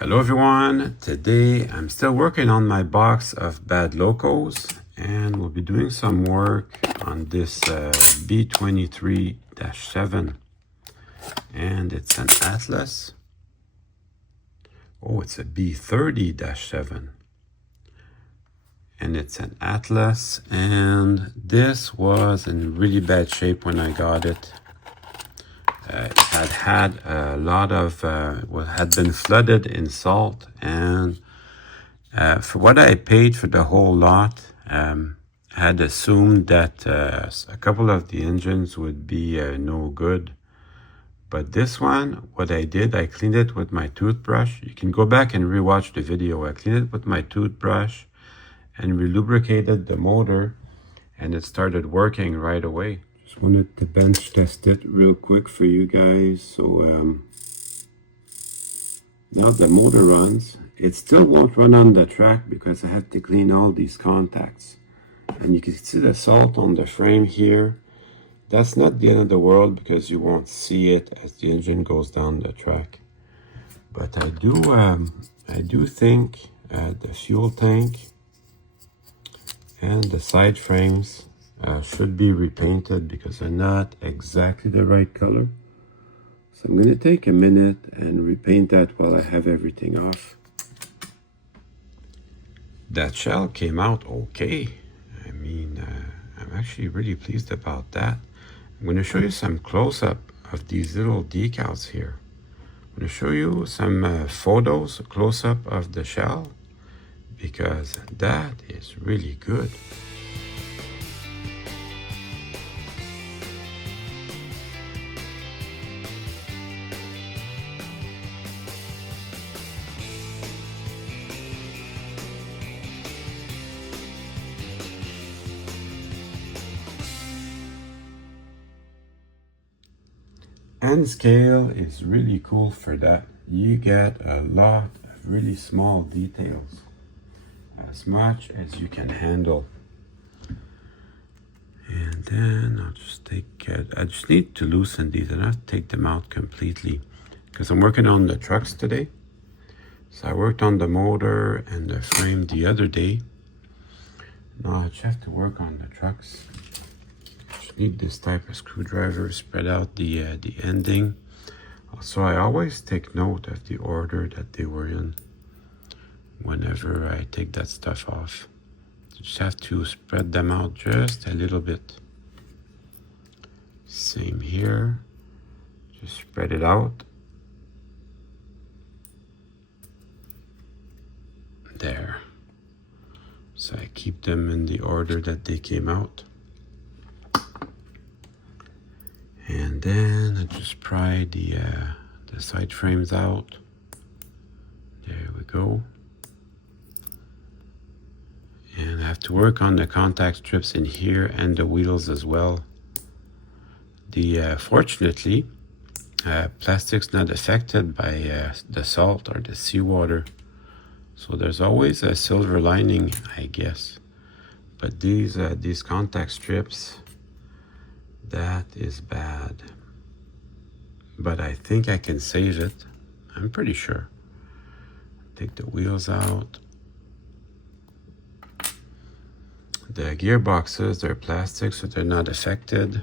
Hello everyone, today I'm still working on my box of Bad Locos and we'll be doing some work on this B23-7 and it's an Atlas. Oh, it's a B30-7 and it's an Atlas, and this was in really bad shape when I got it. It had a lot of, had been flooded in salt, and for what I paid for the whole lot, I had assumed that a couple of the engines would be no good. But this one, what I did, I cleaned it with my toothbrush. You can go back and rewatch the video. I cleaned it with my toothbrush and relubricated the motor, and it started working right away. Just wanted to bench test it real quick for you guys. So now the motor runs. It still won't run on the track because I have to clean all these contacts. And you can see the salt on the frame here. That's not the end of the world because you won't see it as the engine goes down the track. But I do think the fuel tank and the side frames should be repainted because they're not exactly the right color. So I'm going to take a minute and repaint that while I have everything off. That shell came out okay. I mean, I'm actually really pleased about that. I'm going to show you some close-up of these little decals here. I'm going to show you some photos, close-up of the shell, because that is really good. N scale is really cool for that. You get a lot of really small details, as much as you can handle. And then I'll just I just need to loosen these. I don't have to take them out completely because I'm working on the trucks today. So I worked on the motor and the frame the other day. Now I just have to work on the trucks. Need this type of screwdriver, spread out the ending. Also, I always take note of the order that they were in whenever I take that stuff off. You just have to spread them out just a little bit. Same here, just spread it out. There. So I keep them in the order that they came out. And then I just pry the side frames out. There we go. And I have to work on the contact strips in here and the wheels as well. Fortunately, plastic's not affected by the salt or the seawater. So there's always a silver lining, I guess. But these contact strips, that is bad. But I think I can save it. I'm pretty sure. Take the wheels out. The gearboxes, they're plastic, so they're not affected.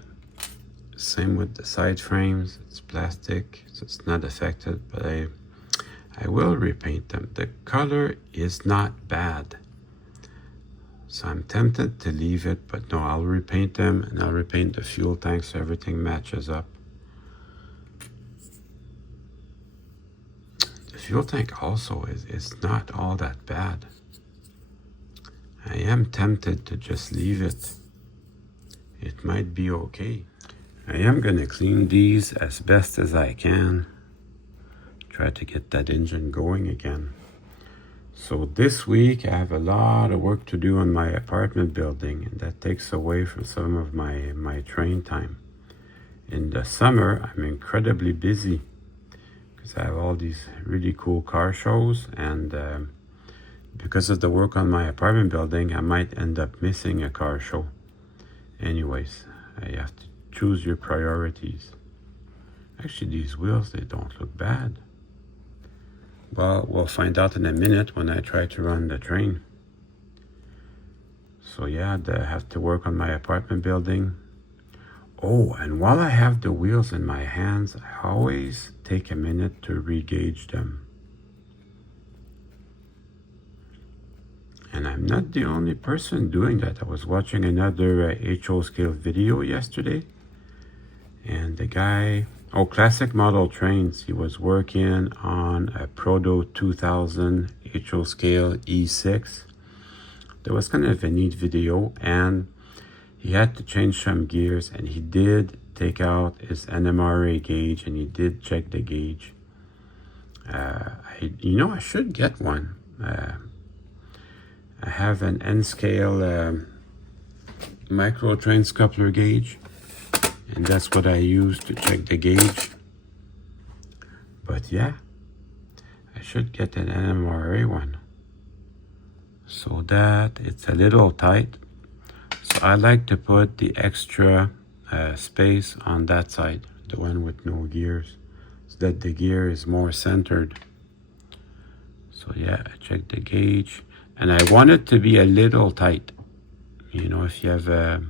Same with the side frames. It's plastic, so it's not affected. But I will repaint them. The color is not bad. So I'm tempted to leave it, but no, I'll repaint them, and I'll repaint the fuel tank so everything matches up. The fuel tank also is not all that bad. I am tempted to just leave it. It might be okay. I am going to clean these as best as I can. Try to get that engine going again. So this week I have a lot of work to do on my apartment building, and that takes away from some of my train time. In the summer, I'm incredibly busy because I have all these really cool car shows, and because of the work on my apartment building, I might end up missing a car show. Anyways, you have to choose your priorities. Actually, these wheels, they don't look bad. Well, we'll find out in a minute when I try to run the train. So yeah, I have to work on my apartment building. Oh, and while I have the wheels in my hands, I always take a minute to re-gauge them. And I'm not the only person doing that. I was watching another HO scale video yesterday, and the guy, classic model trains, he was working on a Proto 2000 HO scale E6. That was kind of a neat video, and he had to change some gears, and he did take out his NMRA gauge, and he did check the gauge. I should get one. I have an N-scale micro transcoupler gauge, and that's what I use to check the gauge. But yeah, I should get an NMRA one, so that it's a little tight. So I like to put the extra space on that side, the one with no gears, so that the gear is more centered. So yeah, I checked the gauge, and I want it to be a little tight. You know, if you have a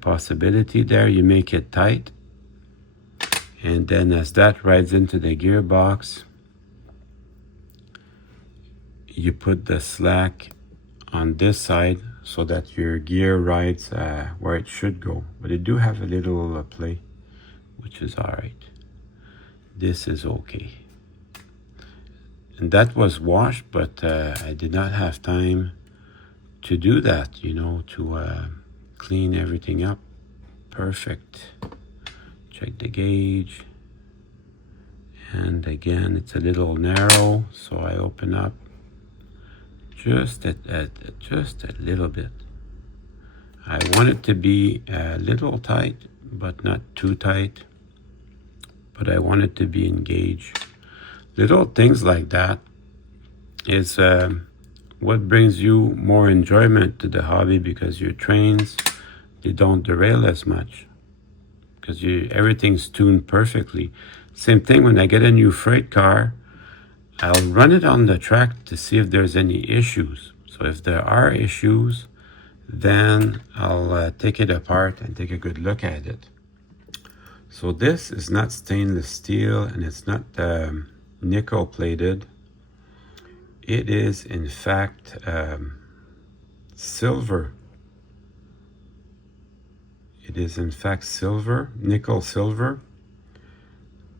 possibility there, you make it tight, and then as that rides into the gearbox, you put the slack on this side so that your gear rides where it should go. But it do have a little play, which is all right. This is okay. And that was washed, but I did not have time to do that, to clean everything up. Perfect. Check the gauge. And again, it's a little narrow, so I open up just a little bit. I want it to be a little tight, but not too tight. But I want it to be engaged. Little things like that is what brings you more enjoyment to the hobby, because your trains, they don't derail as much because everything's tuned perfectly. Same thing when I get a new freight car, I'll run it on the track to see if there's any issues. So if there are issues, then I'll take it apart and take a good look at it. So this is not stainless steel, and it's not nickel plated. It is in fact silver. It is in fact silver, nickel silver,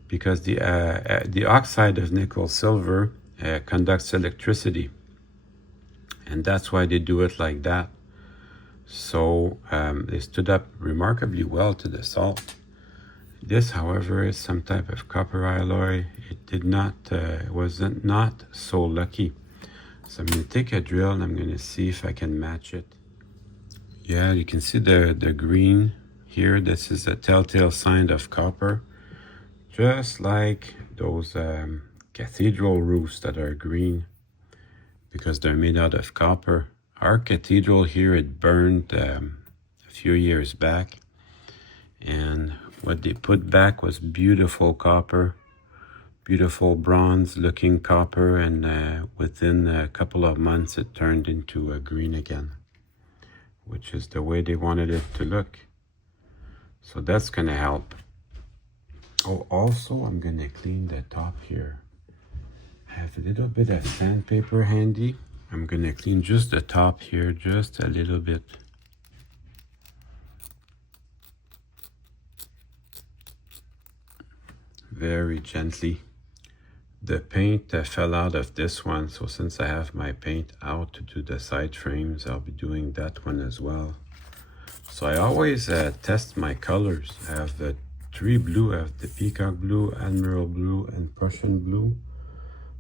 because the oxide of nickel silver conducts electricity, and that's why they do it like that. So they stood up remarkably well to the salt. This, however, is some type of copper alloy. It did not, wasn't not so lucky. So I'm going to take a drill and I'm going to see if I can match it. Yeah, you can see the green here. This is a telltale sign of copper. Just like those cathedral roofs that are green, because they're made out of copper. Our cathedral here, it burned a few years back, and what they put back was beautiful copper, beautiful bronze looking copper, and within a couple of months it turned into a green again, which is the way they wanted it to look. So that's going to help. Oh, also I'm going to clean the top here. I have a little bit of sandpaper handy. I'm going to clean just the top here, just a little bit. Very gently. The paint fell out of this one, so since I have my paint out to do the side frames, I'll be doing that one as well. So I always test my colors. I have the 3 blue, I have the peacock blue, admiral blue, and Prussian blue.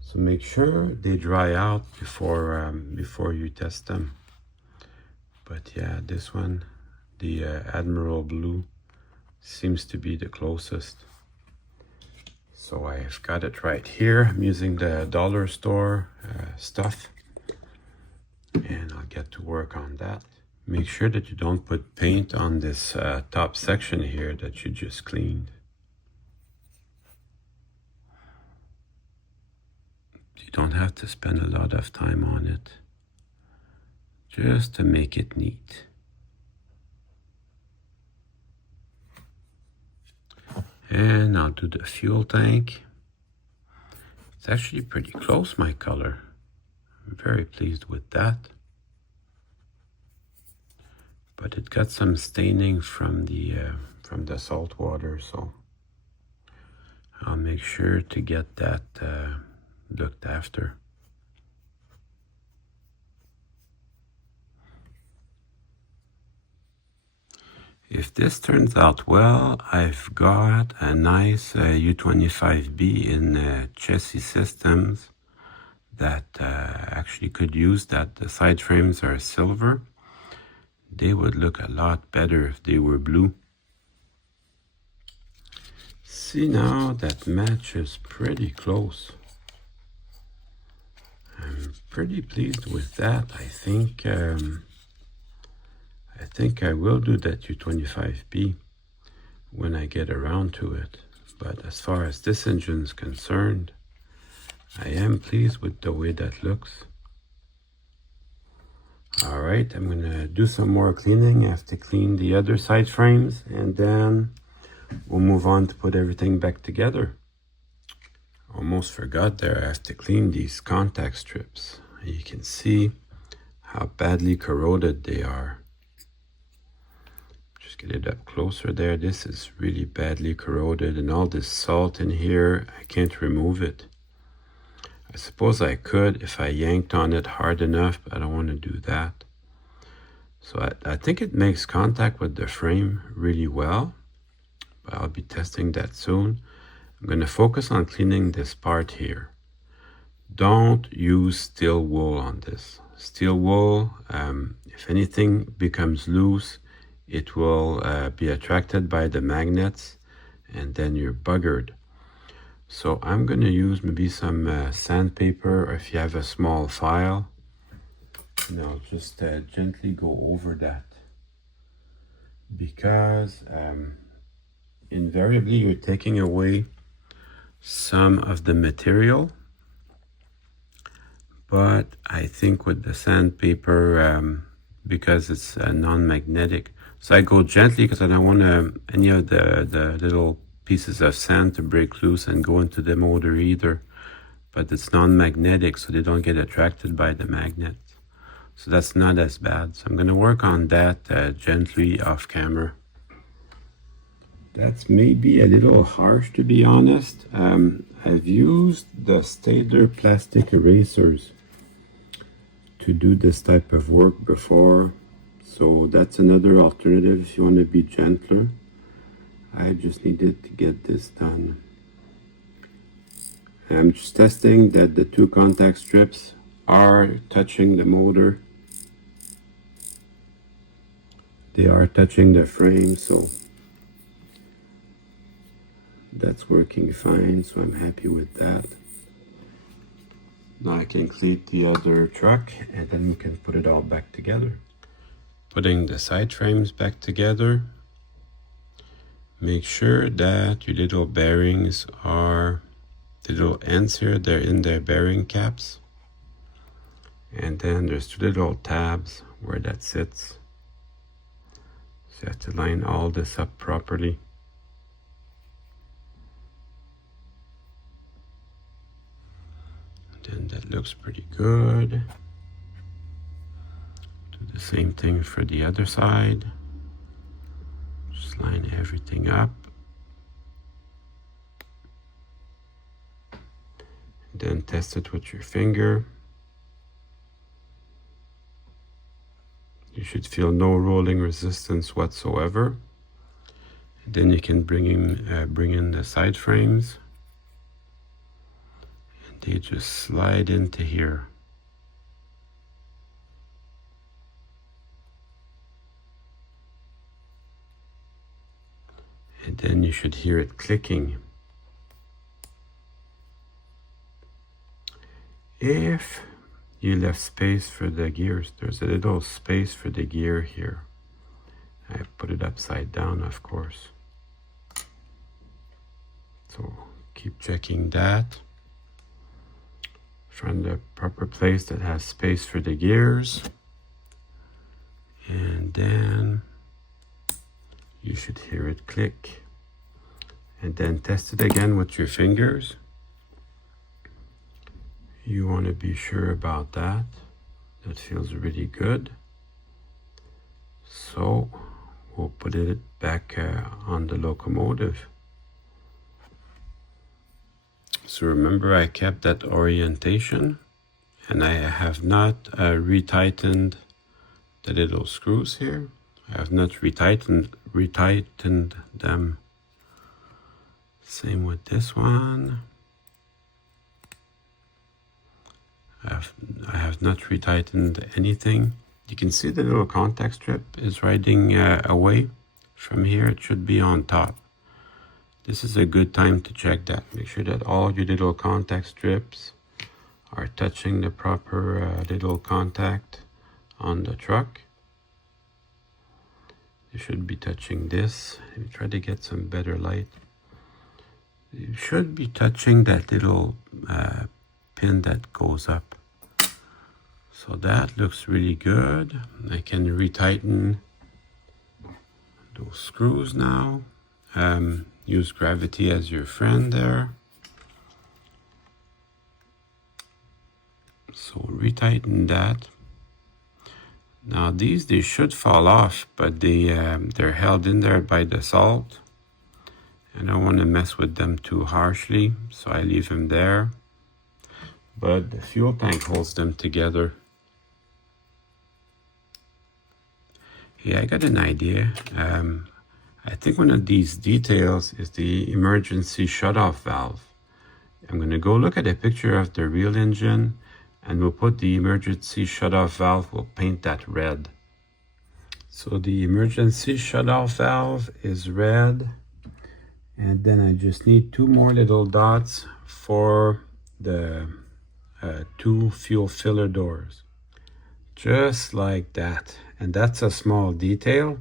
So make sure they dry out before you test them. But yeah, this one, the admiral blue, seems to be the closest. So I've got it right here. I'm using the dollar store stuff, and I'll get to work on that. Make sure that you don't put paint on this top section here that you just cleaned. don't have to spend a lot of time on it, just to make it neat. And I'll do the fuel tank. It's actually pretty close, my color. I'm very pleased with that. But it got some staining from the salt water, so I'll make sure to get that looked after. If this turns out well, I've got a nice U25B in chassis systems that actually could use that. The side frames are silver. They would look a lot better if they were blue. See, now that matches pretty close. I'm pretty pleased with that. I think I will do that U25B when I get around to it. But as far as this engine is concerned, I am pleased with the way that looks. All right, I'm gonna do some more cleaning. I have to clean the other side frames, and then we'll move on to put everything back together. Almost forgot there, I have to clean these contact strips. You can see how badly corroded they are. Just get it up closer there. This is really badly corroded, and all this salt in here, I can't remove it. I suppose I could if I yanked on it hard enough, but I don't want to do that. So I think it makes contact with the frame really well, but I'll be testing that soon. I'm going to focus on cleaning this part here. Don't use steel wool on this. Steel wool, if anything becomes loose, it will be attracted by the magnets, and then you're buggered. So I'm going to use maybe some sandpaper, or if you have a small file, and I'll just gently go over that. Because invariably you're taking away some of the material. But I think with the sandpaper, because it's non-magnetic, so I go gently because I don't want any of the little pieces of sand to break loose and go into the motor either. But it's non-magnetic, so they don't get attracted by the magnet. So that's not as bad. So I'm going to work on that gently off camera. That's maybe a little harsh, to be honest. I've used the Staedtler plastic erasers to do this type of work before. So that's another alternative if you want to be gentler. I just needed to get this done. I'm just testing that the two contact strips are touching the motor. They are touching the frame, so that's working fine, so I'm happy with that. Now I can clean the other truck, and then we can put it all back together. Putting the side frames back together. Make sure that your little bearings are, the little ends here, they're in their bearing caps. And then there's two little tabs where that sits. So you have to line all this up properly. And then that looks pretty good. Do the same thing for the other side. Just line everything up. And then test it with your finger. You should feel no rolling resistance whatsoever. And then you can bring in the side frames. And they just slide into here. And then you should hear it clicking. If you left space for the gears, there's a little space for the gear here. I put it upside down, of course. So keep checking that. Find the proper place that has space for the gears. And then you should hear it click. And then test it again with your fingers. You want to be sure about that. That feels really good. So we'll put it back on the locomotive. So remember, I kept that orientation, and I have not retightened the little screws here. I have not retightened them. Same with this one. I have not retightened anything. You can see the little contact strip is riding away from here. It should be on top. This is a good time to check that. Make sure that all your little contact strips are touching the proper little contact on the truck. You should be touching this. You try to get some better light. You should be touching that little pin that goes up. So that looks really good. I can retighten those screws now. Use gravity as your friend there. So retighten that. Now these, they should fall off, but they're held in there by the salt. I don't want to mess with them too harshly, so I leave them there. But the fuel tank holds them together. Hey, I got an idea. I think one of these details is the emergency shutoff valve. I'm going to go look at a picture of the real engine, and we'll put the emergency shutoff valve, we'll paint that red. So the emergency shutoff valve is red, and then I just need two more little dots for the two fuel filler doors. Just like that. And that's a small detail.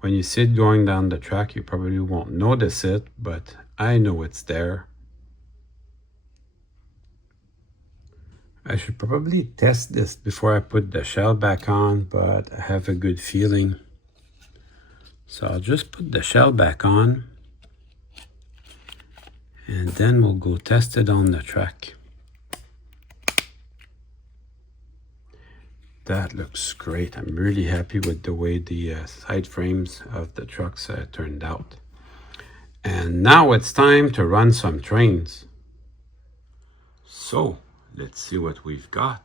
When you see it going down the track, you probably won't notice it, but I know it's there. I should probably test this before I put the shell back on, but I have a good feeling. So I'll just put the shell back on, and then we'll go test it on the track. That looks great. I'm really happy with the way the side frames of the trucks turned out. And now it's time to run some trains. So let's see what we've got.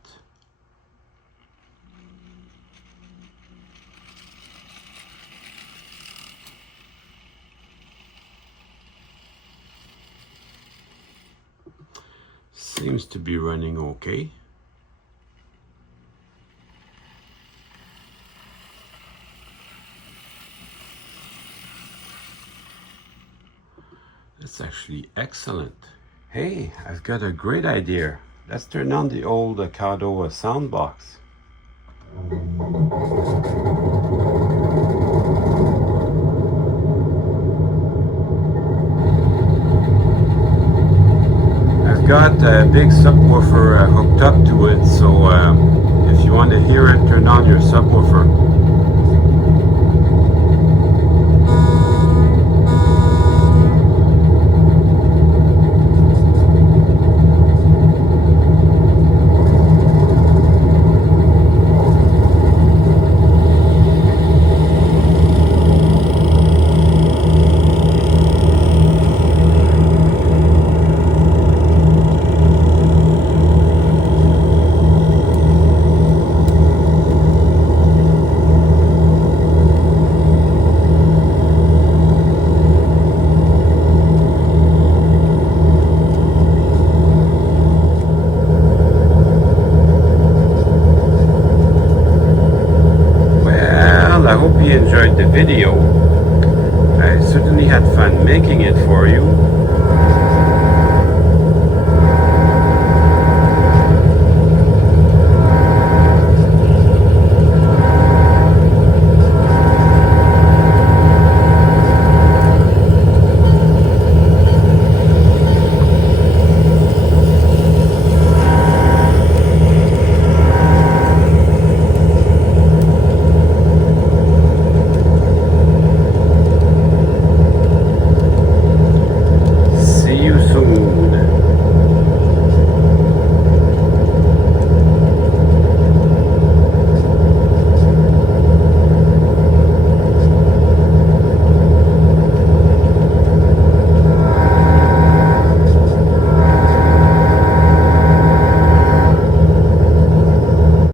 Seems to be running okay. That's actually excellent. Hey, I've got a great idea. Let's turn on the old Ocado sound box. I've got a big subwoofer hooked up to it, so if you want to hear it, turn on your subwoofer. I hope you enjoyed the video.